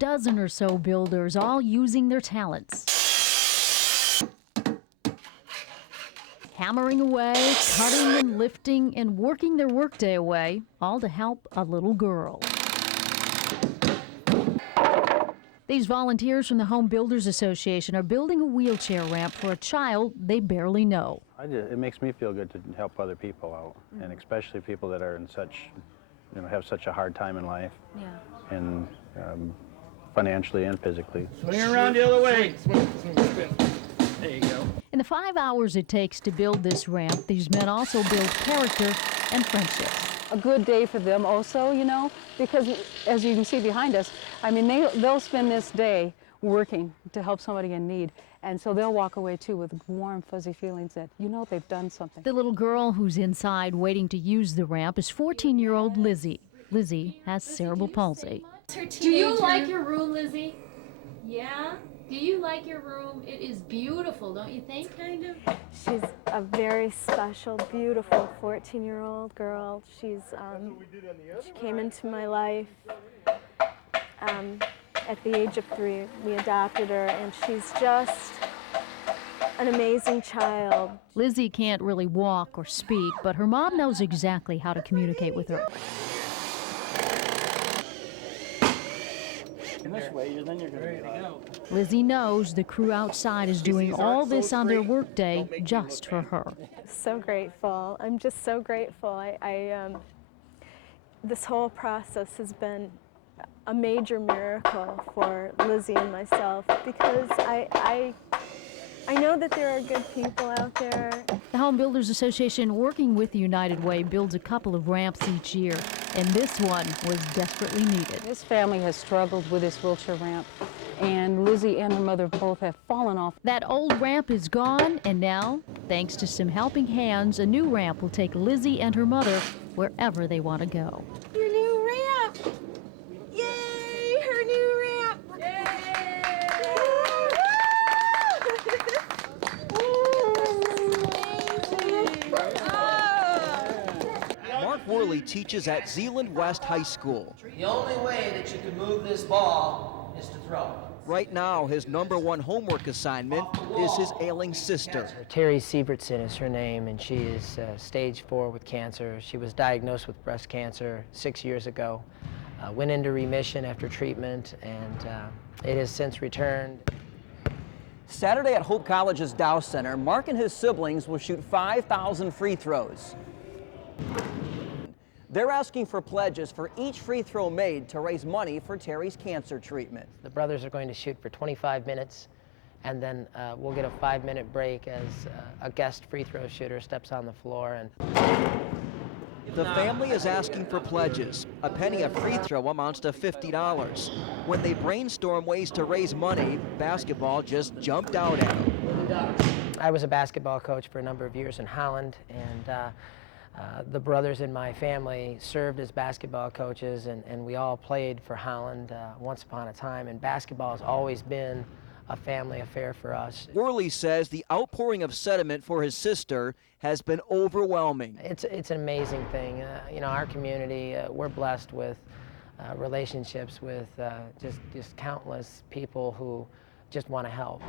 dozen or so builders, all using their talents. Hammering away, cutting and lifting, and working their workday away, all to help a little girl. These volunteers from the Home Builders Association are building a wheelchair ramp for a child they barely know. It makes me feel good to help other people out, and especially people that are in such, have such a hard time in life, and financially and physically. Swing around the other way. Swing. There you go. In the 5 hours it takes to build this ramp, these men also build character and friendship. A good day for them also, because as you can see behind us, I mean, they'll spend this day working to help somebody in need. And so they'll walk away too with warm, fuzzy feelings that, they've done something. The little girl who's inside waiting to use the ramp is 14-year-old Lizzie. Lizzie has cerebral palsy. Do you like your room, Lizzie? Yeah? Do you like your room? It is beautiful, don't you think? Kind of. She's a very special, beautiful 14-year-old girl. She came into my life at the age of 3. We adopted her, and she's just an amazing child. Lizzie can't really walk or speak, but her mom knows exactly how to communicate with her. In this way, then you're ready to go. Lizzie knows the crew outside is doing all this on their workday just for her. So grateful. I'm just so grateful. This whole process has been a major miracle for Lizzie and myself, because I know that there are good people out there. The Home Builders Association, working with the United Way, builds a couple of ramps each year, and this one was desperately needed. This family has struggled with this wheelchair ramp, and Lizzie and her mother both have fallen off. That old ramp is gone, and now, thanks to some helping hands, a new ramp will take Lizzie and her mother wherever they want to go. Your new ramp! Yay! Her new ramp! Mark Worley teaches at Zeeland West High School. The only way that you can move this ball is to throw it. Right now, his #1 homework assignment is his ailing sister. Terry Siebertson is her name, and she is stage 4 with cancer. She was diagnosed with breast cancer 6 years ago, went into remission after treatment, and it has since returned. Saturday at Hope College's Dow Center, Mark and his siblings will shoot 5,000 free throws. They're asking for pledges for each free throw made to raise money for Terry's cancer treatment. The brothers are going to shoot for 25 minutes, and then we'll get a 5-minute break as a guest free throw shooter steps on the floor. And the family is asking for pledges. A penny a free throw amounts to $50. When they brainstorm ways to raise money, basketball just jumped out at them. I was a basketball coach for a number of years in Holland, and the brothers in my family served as basketball coaches, and we all played for Holland once upon a time, and basketball has always been a family affair for us. Worley says the outpouring of sentiment for his sister has been overwhelming. It's an amazing thing. Our community, we're blessed with relationships with just countless people who just want to help.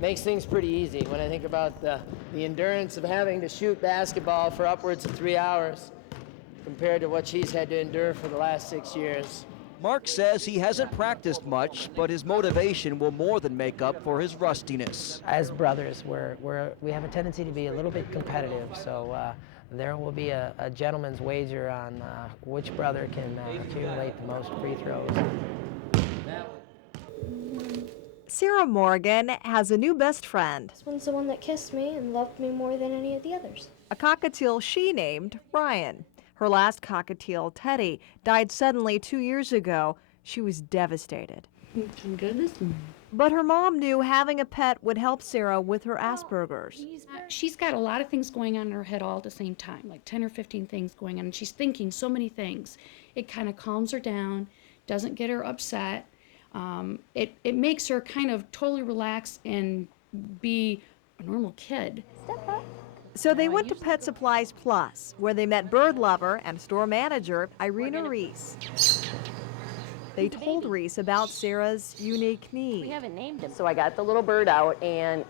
Makes things pretty easy when I think about the endurance of having to shoot basketball for upwards of 3 hours compared to what she's had to endure for the last 6 years. Mark says he hasn't practiced much, but his motivation will more than make up for his rustiness. As brothers, we have a tendency to be a little bit competitive, so there will be a gentleman's wager on which brother can accumulate the most free throws. Sarah Morgan has a new best friend. This one's the one that kissed me and loved me more than any of the others. A cockatiel she named Ryan. Her last cockatiel, Teddy, died suddenly 2 years ago. She was devastated. Thank goodness. But her mom knew having a pet would help Sarah with her Asperger's. She's got a lot of things going on in her head all at the same time, like 10 or 15 things going on, and she's thinking so many things. It kind of calms her down, doesn't get her upset. It makes her kind of totally relax and be a normal kid. Step up. So they went to Pet Supplies Plus, where they met bird lover and store manager Irina Reese. They told Reese about Sarah's unique need. We haven't named him. So I got the little bird out, and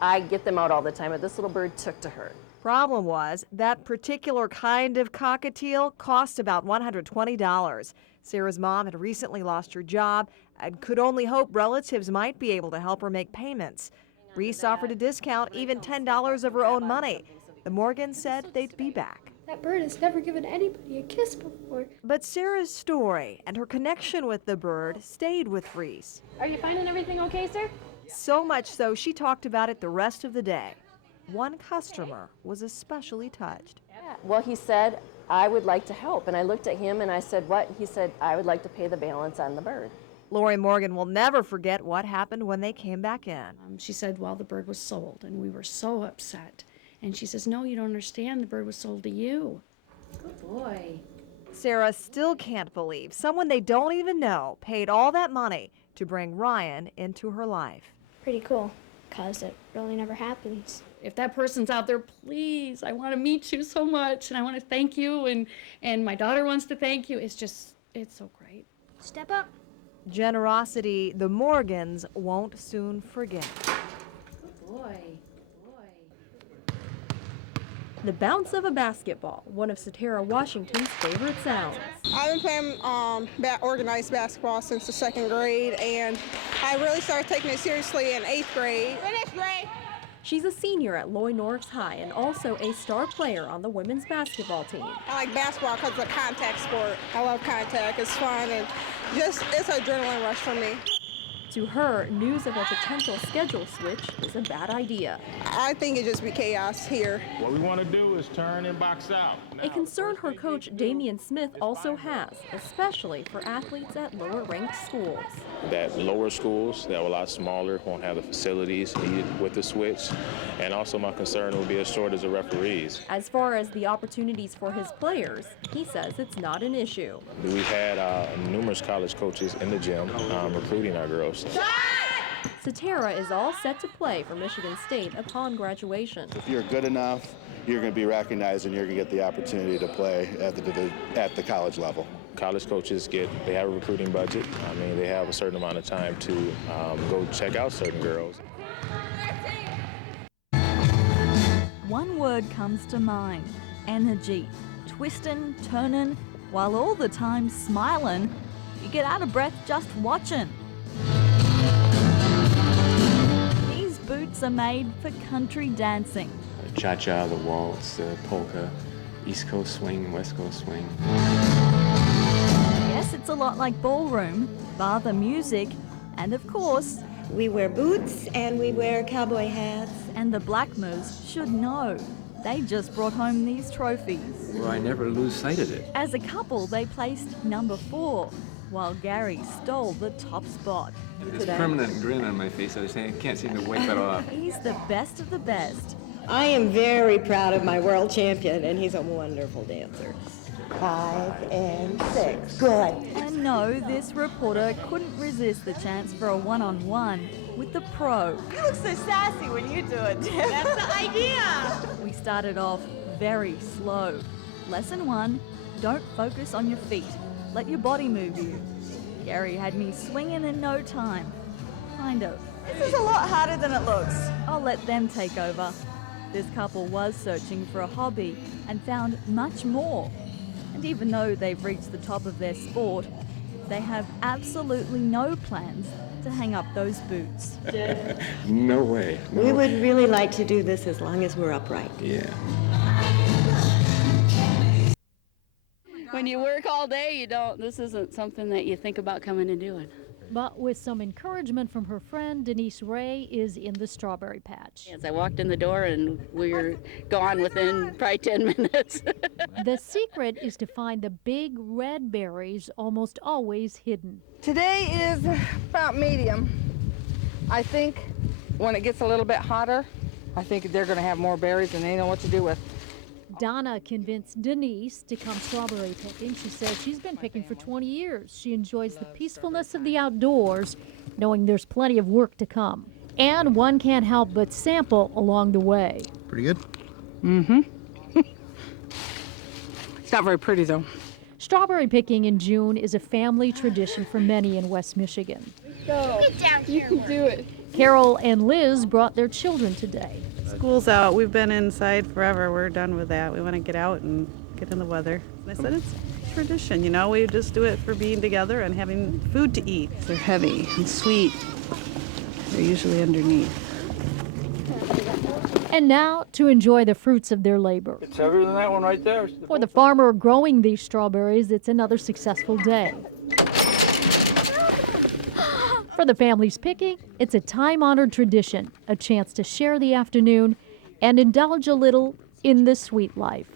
I get them out all the time, but this little bird took to her. Problem was, that particular kind of cockatiel cost about $120. Sarah's mom had recently lost her job and could only hope relatives might be able to help her make payments. Reese offered a discount, even $10 of her own money. The Morgans said they'd be back. That bird has never given anybody a kiss before. But Sarah's story and her connection with the bird stayed with Reese. Are you finding everything okay, sir? So much so, she talked about it the rest of the day. One customer was especially touched. Well, he said, I would like to help. And I looked at him and I said, what? He said, I would like to pay the balance on the bird. Lori Morgan will never forget what happened when they came back in. She said, well, the bird was sold, and we were so upset. And she says, no, you don't understand. The bird was sold to you. Good boy. Sarah still can't believe someone they don't even know paid all that money to bring Ryan into her life. Pretty cool, because it really never happens. If that person's out there, please, I want to meet you so much, and I want to thank you, and my daughter wants to thank you. It's so great. Step up. Generosity the Morgans won't soon forget. Good boy. The bounce of a basketball, one of Satara Washington's favorite sounds. I've been playing organized basketball since the 2nd grade, and I really started taking it seriously in 8th grade. She's a senior at Loy Norris High and also a star player on the women's basketball team. I like basketball because it's a contact sport. I love contact. It's fun, and it's an adrenaline rush for me. To her, news of a potential schedule switch is a bad idea. I think it'd just be chaos here. What we want to do is turn and box out. A concern her coach Damian Smith also has, especially for athletes at lower-ranked schools. That lower schools that are a lot smaller won't have the facilities needed with the switch, and also my concern will be a shortage of referees. As far as the opportunities for his players, he says it's not an issue. We had numerous college coaches in the gym recruiting our girls. Satara is all set to play for Michigan State upon graduation. If you're good enough, you're going to be recognized and you're going to get the opportunity to play at the college level. College coaches they have a recruiting budget. I mean, they have a certain amount of time to go check out certain girls. One word comes to mind: energy. Twistin', turnin', while all the time smilin'. You get out of breath just watching. These boots are made for country dancing. The cha-cha, the waltz, the polka, East Coast swing, West Coast swing. Yes, it's a lot like ballroom, bar the music, and of course, we wear boots and we wear cowboy hats. And the Blackmers should know. They just brought home these trophies. Well, I never lose sight of it. As a couple, they placed number 4, while Gary stole the top spot. This permanent grin on my face, I can't seem to wipe it off. He's the best of the best. I am very proud of my world champion, and he's a wonderful dancer. 5 and 6. Good. And no, this reporter couldn't resist the chance for a one-on-one with the pro. You look so sassy when you do it. That's the idea. We started off very slow. Lesson 1, don't focus on your feet. Let your body move you. Gary had me swinging in no time. Kind of. This is a lot harder than it looks. I'll let them take over. This couple was searching for a hobby and found much more. And even though they've reached the top of their sport, they have absolutely no plans to hang up those boots. No way. No. We would really like to do this as long as we're upright. Yeah. When you work all day, this isn't something that you think about coming and doing. But with some encouragement from her friend, Denise Ray is in the strawberry patch. Yes, I walked in the door and we were gone within probably 10 minutes. The secret is to find the big red berries, almost always hidden. Today is about medium. I think when it gets a little bit hotter, I think they're going to have more berries and they know what to do with. Donna convinced Denise to come strawberry picking. She says she's been picking for 20 years. She enjoys the peacefulness of the outdoors, knowing there's plenty of work to come. And one can't help but sample along the way. Pretty good? Mm-hmm. It's not very pretty, though. Strawberry picking in June is a family tradition for many in West Michigan. Go. Get down here. You can do it. Carol and Liz brought their children today. School's out. We've been inside forever. We're done with that. We want to get out and get in the weather. I said it's tradition, you know. We just do it for being together and having food to eat. They're heavy and sweet. They're usually underneath. And now to enjoy the fruits of their labor. It's heavier than that one right there. For the farmer growing these strawberries, it's another successful day. For the families picking, it's a time-honored tradition, a chance to share the afternoon and indulge a little in the sweet life.